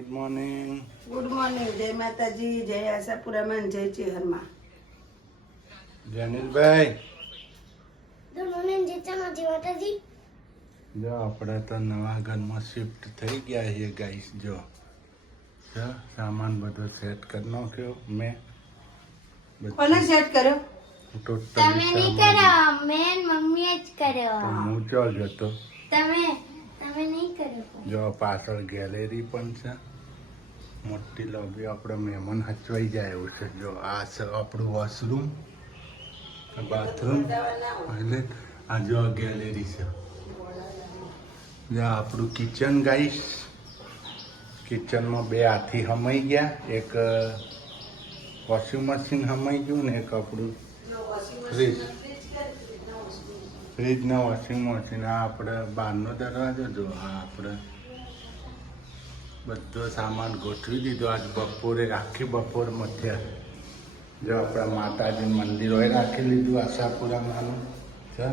Good morning. Good morning. જય માતાજી, જય આશાપુરામાં, જય ચેહરમાં. જનીલભાઈ ગુડ મોર્નિંગ માતાજી. જો આપણે તો નવા ઘરમાં શિફ્ટ થઈ ગયા છીએ ગાઈસ. જો સામાન બધો સેટ કરી નાખ્યો મેં. કોને સેટ કર્યો? તમે નહીં કર્યો, મેં મમ્મીએ જ કર્યો. હું ચો જતો. તમે નહીં કર્યો. જો પાછળ ગેલેરી પણ છે, મોટી લોબી. આપણે મહેમાન હચવાઈ જાય એવું છે. જો આ છે આપણું વોશરૂમ, બાથરૂમ, એટલે આ જો ગેલેરી છે. જો આપણું કિચન ગાઈસ. કિચનમાં બે હાથી હમાઈ ગયા, એક વોશિંગ મશીન હમાઈ ગયું ને એક આપણું ફ્રીજ ને વોશિંગ મશીન. આ આપણે બહારનો દરવાજો જો. આ આપણે બધો સામાન ગોઠવી દીધો. આજ બપોરે આખી બપોર મધ્યા જો આપણા માતાજી મંદિર હોય રાખી લીધું આશાપુરામાં છે.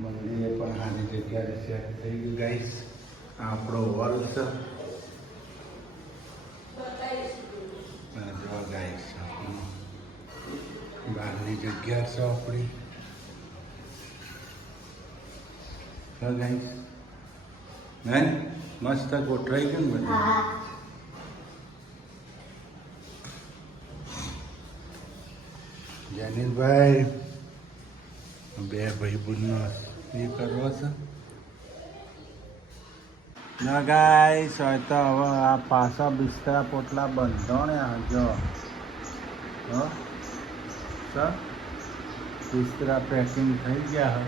મંદિરે પણ સારી જગ્યાએ સેટ થઈ ગયું ગાઈસ. આ આપણો હોલ છે. જો ગાઈસ બહારની જગ્યા છે આપણી. ગાઈસ નહીં મસ્ત ગોઠવાઈ ગયું ને બધું. જનીલભાઈ બે ભાઈ બહેનનો એ કરવો છે ના ગાઈસ. હોય તો હવે આ પાછા બિસ્તરા પોટલા બંધો ને જો બિસ્તરા પેકિંગ થઈ ગયા.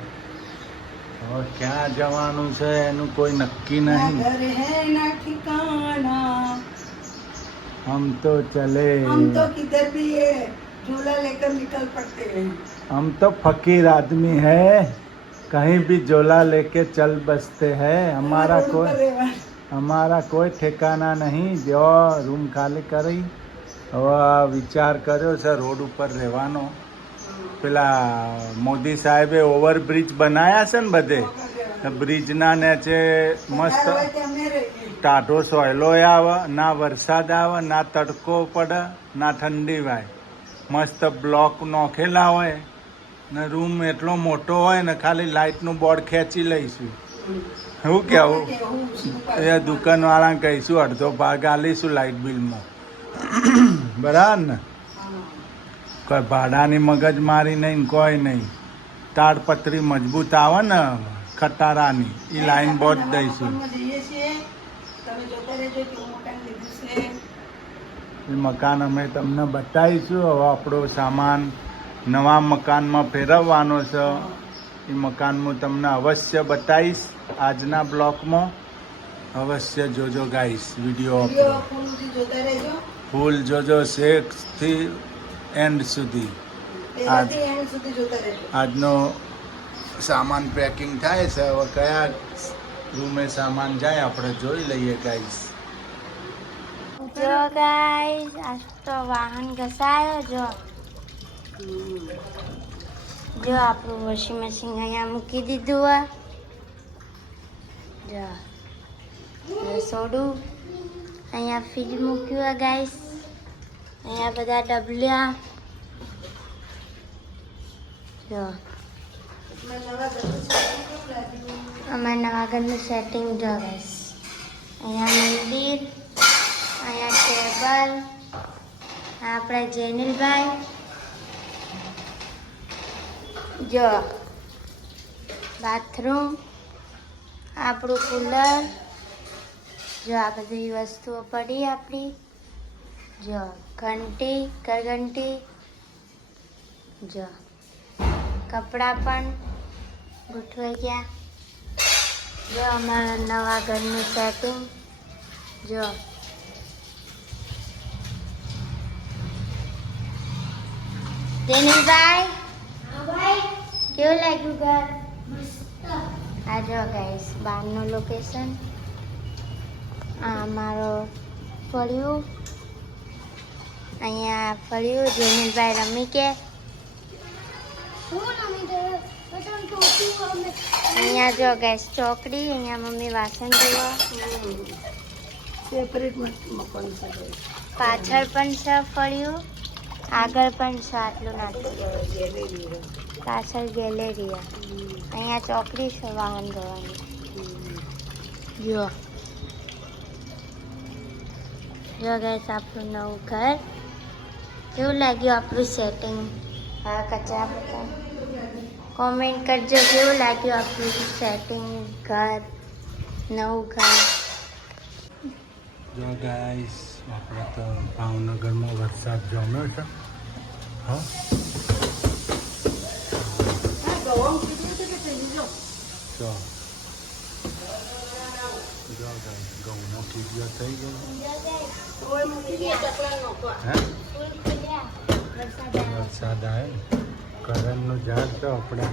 હવે ક્યાં જવાનું છે એનું કોઈ નક્કી નહીં. घर है ना ठिकाना, હમ તો ચલે, हम तो किधर भी ये झूला लेकर निकल पड़ते हैं. हम तो फकीर आदमी है, कहीं भी झोला लेके चल बसते हैं. हमारा કોઈ ઠેકાના નહીં. જો રૂમ ખાલી કરી હવે વિચાર કર્યો છે રોડ ઉપર રહેવાનો. પેલા મોદી સાહેબે ઓવરબ્રિજ બનાયા છે ને બધે, બ્રિજના નીચે મસ્ત ટાઢો સોયલો આવે, ના વરસાદ આવે, ના તડકો પડે, ના ઠંડી વાય. મસ્ત બ્લોક નોખેલા હોય ને રૂમ એટલો મોટો હોય ને ખાલી લાઇટનું બોર્ડ ખેંચી લઈશું. શું કહેવું એ દુકાનવાળાને કહીશું અડધો ભાગ આલીશું લાઇટ બિલમાં. બરાબર ને? કોઈ ભાડાની મગજ મારી નહીં, કોઈ નહીં. તાડપત્રી મજબૂત આવે ને ખટારાની, એ લાઈન બોર્ડ દઈશું. એ મકાન અમે તમને બતાવીશું. હવે આપણો સામાન નવા મકાનમાં ફેરવવાનો છે. એ મકાન હું તમને અવશ્ય બતાવીશ આજના બ્લોકમાં. અવશ્ય જોજો ગાઈસ વિડીયો ફૂલ જોજો શેકથી એન્ડ સુધી. આજનો સામાન પેકિંગ થાય છે. હવે કયા રૂમે સામાન જાય આપણે જોઈ લઈએ ગાઈસ. જો ગાઈસ આજ તો વાહન ઘસાયો. જો આપણું વોશિંગ મશીન અહીંયા મૂકી દીધું હોય. જો રસોડું અહીંયા ફ્રીજ મૂક્યું હોય ગાઈસ. અહીંયા બધા ડબલ્યા. જો અમારા નવા ઘરનું સેટિંગ જો ગાઈસ. અહીંયા મંદિર, અહીંયા ટેબલ, આપણે જેનિલભાઈ. જો બાથરૂમ, આપણું કુલર. જો આ બધી વસ્તુઓ પડી આપણી. જો ઘંટી, કરઘંટી. જો કપડાં પણ ગોઠવાઈ ગયા. જો અમારા નવા ઘરનું સેટિંગ. જો જેનિલભાઈ કેવું લાગ્યું ઘર? આ જો ગાઈસ બહારનું લોકેશન. આ અમારો ફળિયું. અહીંયા ફળિયું જેનિલભાઈ રમી કે. અહીંયા જો ગાઈસ ચોકડી. અહીંયા મમ્મી વાસણ ધોવા. સેપરેટ મૂકવાનું છે. પાછળ પણ છે ફળિયું, આગળ પણ છે. આટલું નાખું. ગેલેરી. પાછળ ગેલેરી. અહીંયા ચોકડી છે વાહન ધોવાની. જો જો ગાઈસ આપણું નવું ઘર કેવું લાગ્યું? આપણું સેટિંગ. હા કચરા બધા કોમેન્ટ કરજો કેવું લાગ્યું આપણું સેટિંગ, ઘર, નવું ઘર. જો ગાઈસ આપણે તો ભાવનગરમાં વરસાદ જમ્યો છે. હા જો જો ગાઈસ ઘઉંનો કીડીઓ થઈ ગયો. હે વરસાદ આવે કરણનું ઝાડ તો આપણે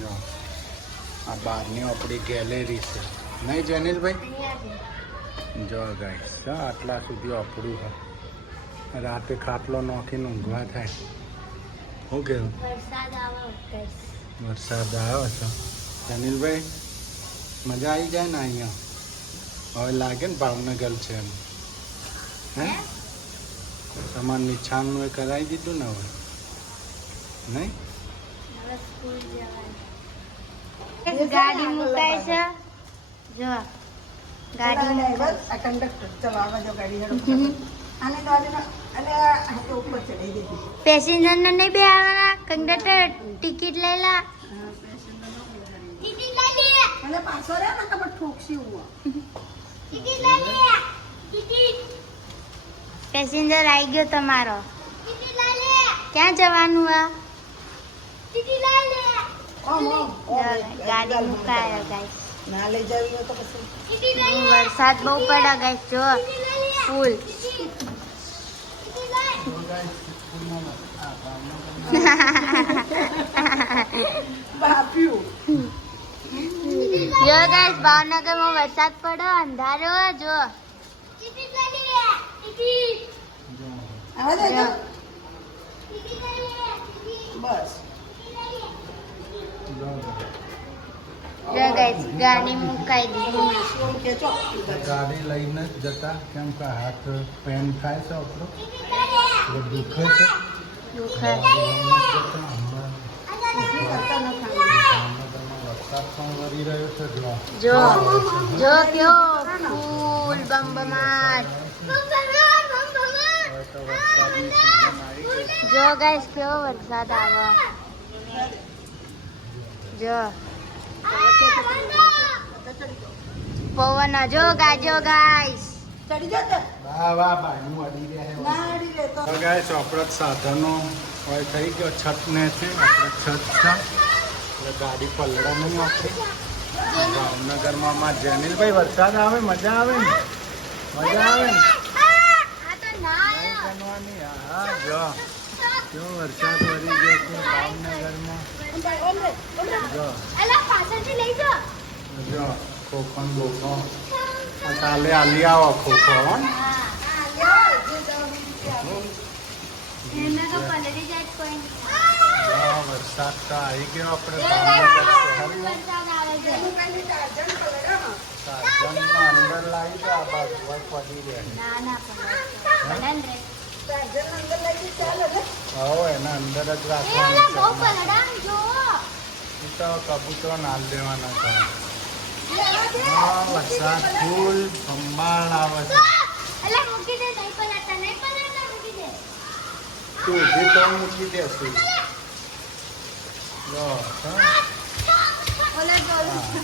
જો આ બહારની આપણી ગેલેરી છે નહીં જનિલભાઈ? જો ગાઈસ આટલા સુધી આપણું છે. રાતે ખાટલો નોખીને ઊંઘવા થાય. શું કહેવું? વરસાદ આવે વરસાદ આવ્યો છે જનિલભાઈ, મજા આવી જાય ને અહીંયા? હવે લાગે ને ભાવનગર છે એમ. હે તમારે નિશાનનું એ કરાવી દીધું ને હવે નહીં? ગાડી મુકાય છે. જો ગાડી મુકાય. આ કંડક્ટર ચલો આવા જો ગાડી હેડો. આને તો અને આ તો ઉપર ચડી દીધી. પેસેન્જર ને નહીં બેહાડવાના. કંડક્ટર ટિકિટ લઈ લા. અને પાછો રે ને તમે ઠોકશી હું. પેસેન્જર આવી ગયો તમારો. ક્યાં જવાનું આ? ગાડી મુકાયો ગાઈસ. ના લઈ જાવી હોય તો પછી વરસાદ બહુ પડે ગાઈસ. જો ફૂલ. બાપ્યું. જો ગાઈસ ભાવનગરમાં વરસાદ પડ્યો, અંધારો. જો આવા દે તો. બસ જો ગાઈસ ગાડી મુકાઈ દીધી. શું કે છો? ગાડી લઈને જ જતા કેમ કે હાથ પેન થાય છે આપણો એટલે દુખે છે. દુખે. ગાડી લઈને જ જતા. હમણાં કરતા ન ખાવાનું. ભાવનગરમાં વરસાદ પણ વરી રહ્યો છે. જો જો કેવો ફૂલ બમબમાટ. હવે તો વરસાદની સિઝન આવી ગઈ. જો ગાઈસ કેવો વરસાદ આવે. જો પવન જો ગાજો ગાઈસ. ચડી જા તે. વાહ વાહ બાયનું અડી રહ્યા ના અડી રે તો. તો ગાઈસ આપણે સાધનો હવે થઈ ગયો છતને છે. આપણે છત છે એટલે ગાડી પલળે નહીં આપણી. ભાવનગરમાં માં જનિલભાઈ વરસાદ આવે મજા આવે ને? મજા આવે ને? નહીં બનવાની. હા જો કેવો વરસાદ વરી ગયો છે ભાવનગરમાં. જો જો ખોખો ને બોખો કાલે આલી આવો ખોખો. હો વરસાદ તો આવી ગયો આપણે ભાવનગર શહેરમાં. સાધનમાં અંદર લાવી તો આ બાજુ પડી રહે. હવે એના અંદર જ રાખવાનું. તો કબૂતરો નાલ દેવાના છે. હા વરસાદ ફૂલ સંભાળ આવે છે. તું ઉભી તો મૂકી દેશું. જો હા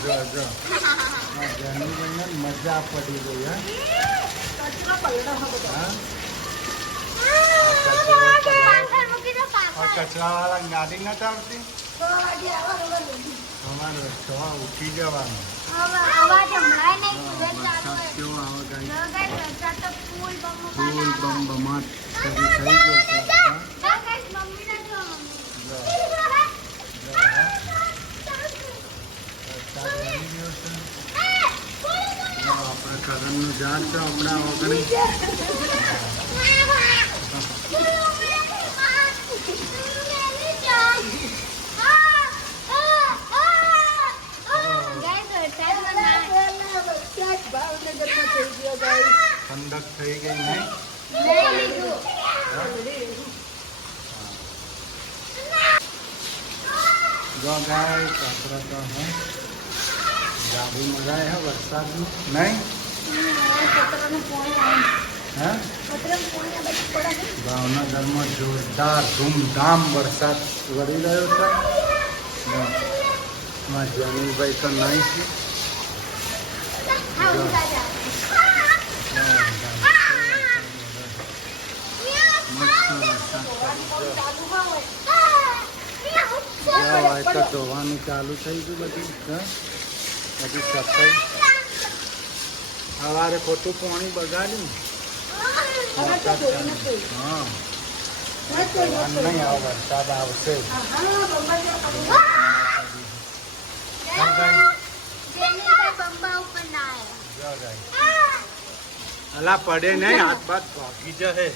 જો જો જનીભાઈને મજા પડી ગઈ. હા કચરાવાળા ગાડી નથી આવતી. તમારે રસ્તો ઉઠી જવાનું. વરસાદ કેવો આવે ગાઈ? ફૂલ બમબમાટ શરૂ થઈ ગયો છે. આપણે કરણનું ઝાડ છે આપણા ઓગણી. થઈ ગઈ નહીં જો ગાઈસ આપણે તો હે ગાડી મગાય હે વરસાદનું નહીં હે ભાવનગરમાં જોરદાર ધૂમધામ વરસાદ વળી રહ્યો છે જમીનભાઈ તો નહીં છે તો ધોવાનું ચાલુ થઈ ગયું બધી બધી સફાઈ સવારે ખોટું પાણી બગાડ્યું હા નહીં આવ વરસાદ આવશે અલા પડે નહીં હાથ બાદ ભાગી જશે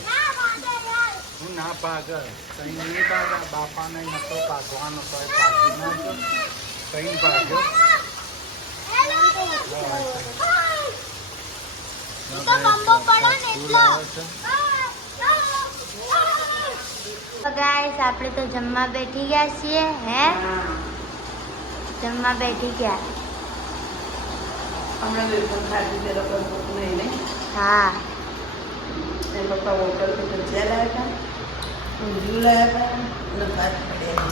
હું ના પાગલ કઈ નહીં પાગા બાપાને નતો પાગવાનો તો પાગી નાખો કઈ પાગ્યો ગાઈસ આપણે તો જમવા બેઠી ગયા છીએ હે જમવા બેઠી ગયા હમણાં વેફર ખાધી તે લોકો ભૂખ નહીં ને હા એ પપ્પા હોટલ પર ભજીયા લાવ્યા હતા ઊંધિયું લાવ્યા હતા અને ભાત પડ્યા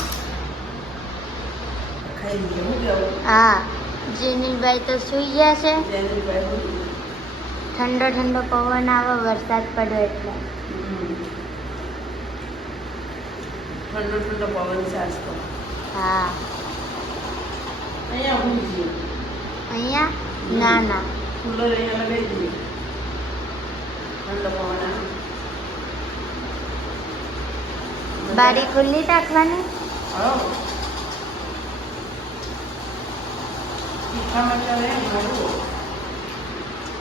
ખાઈ લઈએ હું કેવું હા જેનીલભાઈ તો સૂઈ ગયા છે જેનીભાઈ ઠંડો ઠંડો પવન આવે વરસાદ પડ્યો એટલે ઠંડો ઠંડો પવન ચાલતો હા અહીંયા હું જઈએ અહીંયા ના ના કુલર અહીંયા લગાવી દઈએ ઠંડો પવન આવે બારી ખુલ્લી રાખવાની હા તીખા મસાલા એ મારું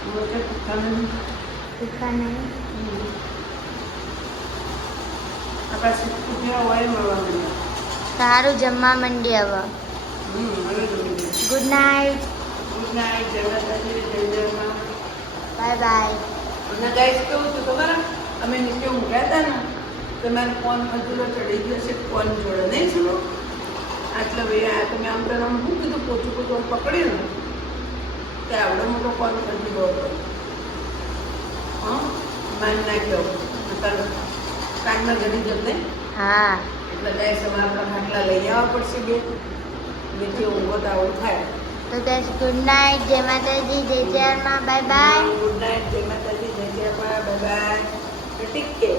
મોટે તીખા નહીં તીખા નહીં આપણા સિક્કુટિયા ઓઇલ મળવા માંડ્યા સારું જમવા માંડી હવે હવે જમી લઈએ ગુડ નાઇટ ગુડ નાઇટ જય માતાજી જય જય માં બાય બાય અને ગાઈસ કેવું હતું ખબર અમે નીચે ઊંઘ્યા હતા ને તો મારે ફોન અધૂરો ચડી ગયો છે ફોન જોડે નહીં સુનો આટલા ભાઈ આ તમે આમ હું કીધું પોચું પોચું પકડ્યું ને તે આવડો મોટો ફોન અધી ગયો હતો હા માન નાખ્યો કાનમાં ઘડી જતે હા એટલે ગાઈસ હવે આપણા ખાટલા લઈ આવવા પડશે બે નીચે ઊંઘો તો આવું થાય તો દસ ગુડ નાઇટ જય માતાજી જય જય માં બાય બાય ગુડ નાઇટ જય માતાજી જય જય બાય બાય ટેક કેર